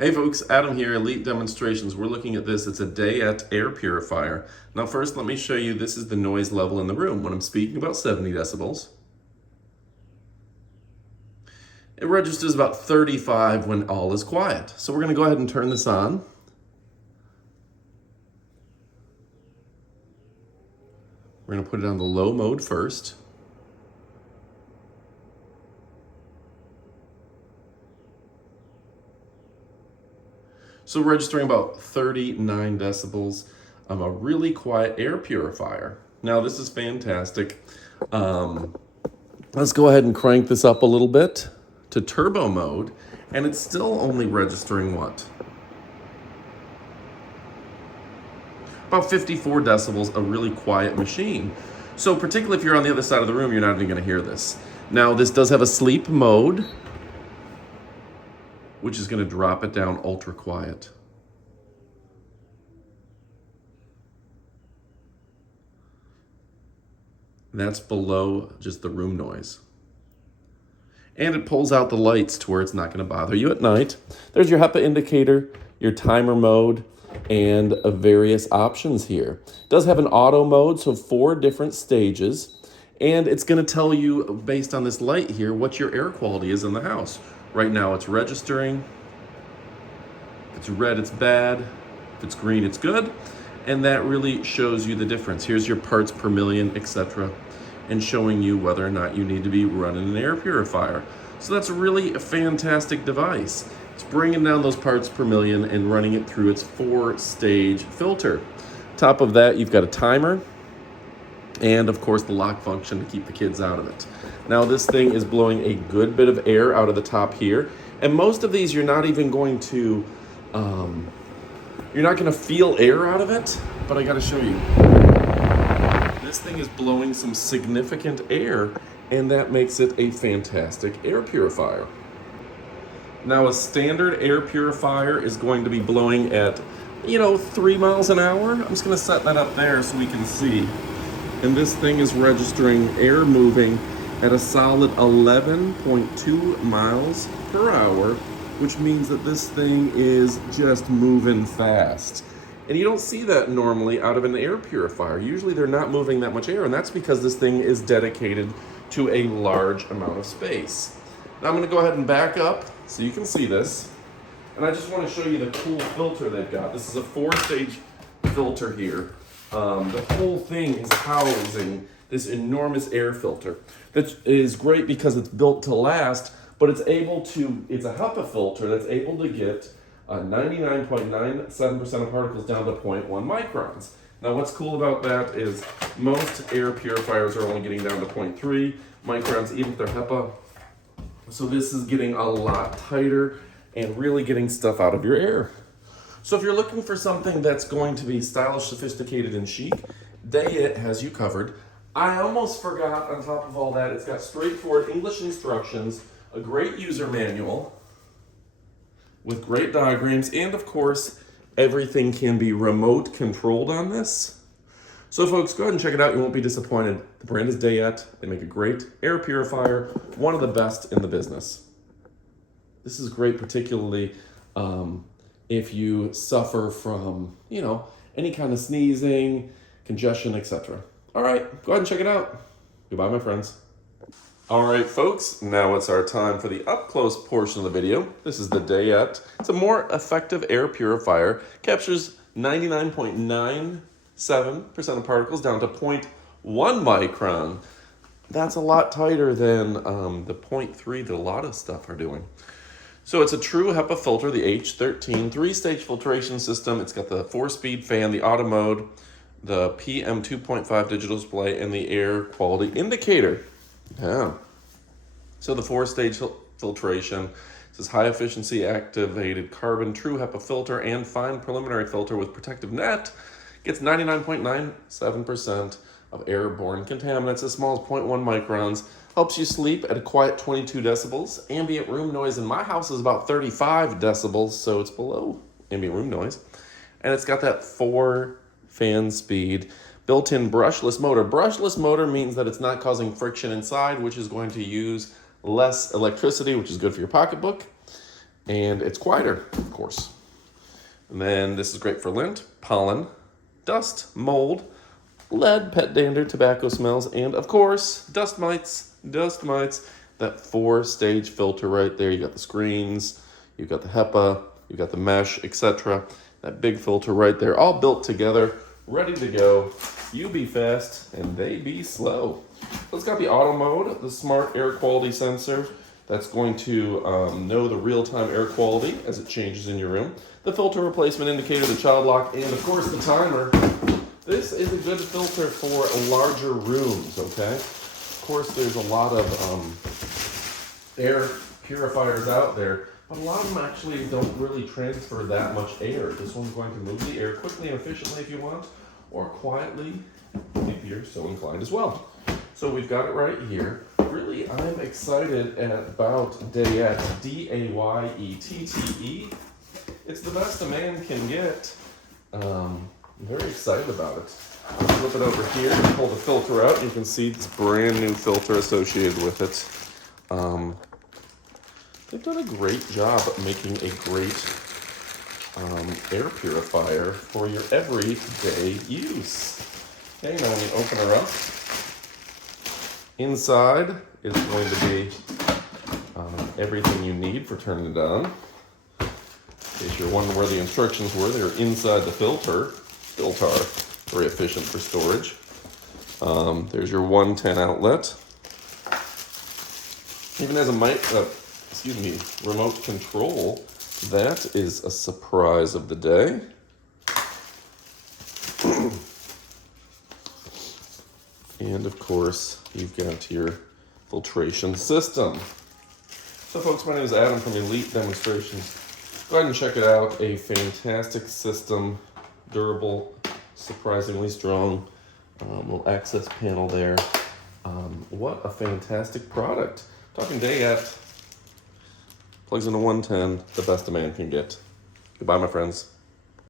Hey folks, Adam here, Elite Demonstrations. We're looking at this. It's a Dayette air purifier. Now first, let me show you, this is the noise level in the room. When I'm speaking about 70 decibels, it registers about 35 when all is quiet. So we're gonna go ahead and turn this on. We're gonna put it on the low mode first. So registering about 39 decibels. A really quiet air purifier. Now this is fantastic. Let's go ahead and crank this up a little bit to turbo mode, and it's still only registering what? About 54 decibels, a really quiet machine. So particularly if you're on the other side of the room, you're not even gonna hear this. Now this does have a sleep mode, which is going to drop it down ultra quiet. That's below just the room noise. And it pulls out the lights to where it's not going to bother you at night. There's your HEPA indicator, your timer mode, and various options here. It does have an auto mode, so 4 different stages. And it's going to tell you, based on this light here, what your air quality is in the house. Right now it's registering. If it's red, it's bad. If it's green, it's good. And that really shows you the difference. Here's your parts per million, etc., and showing you whether or not you need to be running an air purifier. So that's really a fantastic device. It's bringing down those parts per million and running it through its 4-stage filter. Top of that, you've got a timer, and of course the lock function to keep the kids out of it. Now this thing is blowing a good bit of air out of the top here, and most of these you're not even going to, you're not going to feel air out of it, but I got to show you. This thing is blowing some significant air, and that makes it a fantastic air purifier. Now a standard air purifier is going to be blowing at, 3 miles an hour. I'm just going to set that up there so we can see. And this thing is registering air moving at a solid 11.2 miles per hour, which means that this thing is just moving fast. And you don't see that normally out of an air purifier. Usually they're not moving that much air, and that's because this thing is dedicated to a large amount of space. Now I'm gonna go ahead and back up so you can see this. And I just wanna show you the cool filter they've got. This is a 4-stage filter here. The whole thing is housing this enormous air filter. That is great because it's built to last, but it's a HEPA filter that's able to get 99.97% of particles down to 0.1 microns. Now what's cool about that is most air purifiers are only getting down to 0.3 microns, even if they're HEPA. So this is getting a lot tighter and really getting stuff out of your air. So if you're looking for something that's going to be stylish, sophisticated, and chic, Dayette has you covered. I almost forgot, on top of all that, it's got straightforward English instructions, a great user manual with great diagrams, and of course, everything can be remote controlled on this. So folks, go ahead and check it out. You won't be disappointed. The brand is Dayette. They make a great air purifier, one of the best in the business. This is great, particularly if you suffer from, any kind of sneezing, congestion, etc. All right, go ahead and check it out. Goodbye, my friends. All right, folks, now it's our time for the up-close portion of the video. This is the Dayette. It's a more effective air purifier. Captures 99.97% of particles down to 0.1 micron. That's a lot tighter than the 0.3 that a lot of stuff are doing. So it's a true HEPA filter, the H13, 3-stage filtration system. It's got the 4-speed fan, the auto mode, the PM 2.5 digital display, and the air quality indicator. Yeah. So the 4-stage filtration. This is high efficiency activated carbon, true HEPA filter, and fine preliminary filter with protective net. Gets 99.97% of airborne contaminants as small as 0.1 microns. Helps you sleep at a quiet 22 decibels. Ambient room noise in my house is about 35 decibels, so it's below ambient room noise. And it's got that 4-fan speed. Built-in brushless motor. Brushless motor means that it's not causing friction inside, which is going to use less electricity, which is good for your pocketbook. and it's quieter, of course. And then this is great for lint, pollen, dust, mold, lead, pet dander, tobacco smells, and of course, dust mites. That 4-stage filter right there. You got the screens, you got the HEPA, you got the mesh, etc. That big filter right there, all built together, ready to go. You be fast and they be slow. It's got the auto mode, the smart air quality sensor that's going to know the real-time air quality as it changes in your room. The filter replacement indicator, the child lock, and of course the timer. This is a good filter for larger rooms, okay? Of course, there's a lot of air purifiers out there, but a lot of them actually don't really transfer that much air. This one's going to move the air quickly and efficiently if you want, or quietly if you're so inclined as well. So we've got it right here. Really, I'm excited about Dayette, D-A-Y-E-T-T-E. It's the best a man can get. I'm very excited about it. Flip it over here, pull the filter out. You can see this brand new filter associated with it. They've done a great job at making a great air purifier for your everyday use. Okay, now when you open her up, inside is going to be everything you need for turning it on. In case you're wondering where the instructions were, they're inside the filter. Very efficient for storage. There's your 110 outlet. Even has a remote control. That is a surprise of the day. And of course, you've got your filtration system. So folks, my name is Adam from Elite Demonstrations. Go ahead and check it out. A fantastic system, durable, surprisingly strong, little access panel there. What a fantastic product. Talking Dayette, plugs into 110, the best a man can get. Goodbye, my friends.